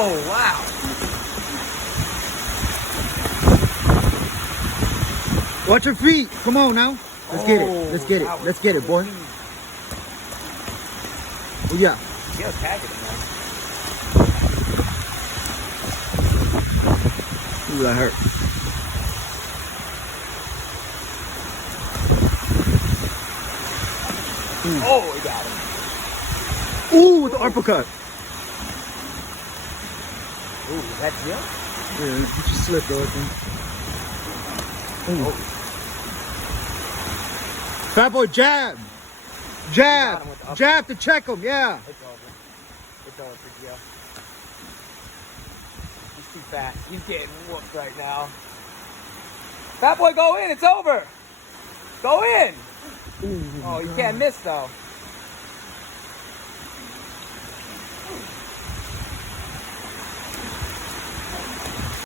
Oh, wow. Watch your feet. Come on now. Let's get it. Let's get it. That was Let's get it, boy. clean. Oh, yeah. Geo's tagging him, man. Ooh, that hurt. Oh, he got him. Ooh, with the uppercut. Ooh, is that Geo? Yeah, he just slipped though, I think. Ooh. Fat boy jab. Jab. Jab to check him, yeah. It's over. It's over for Geo. He's too fat. He's getting whooped right now. Fat boy, go in. It's over. Go in. Ooh, Oh, you can't miss, though.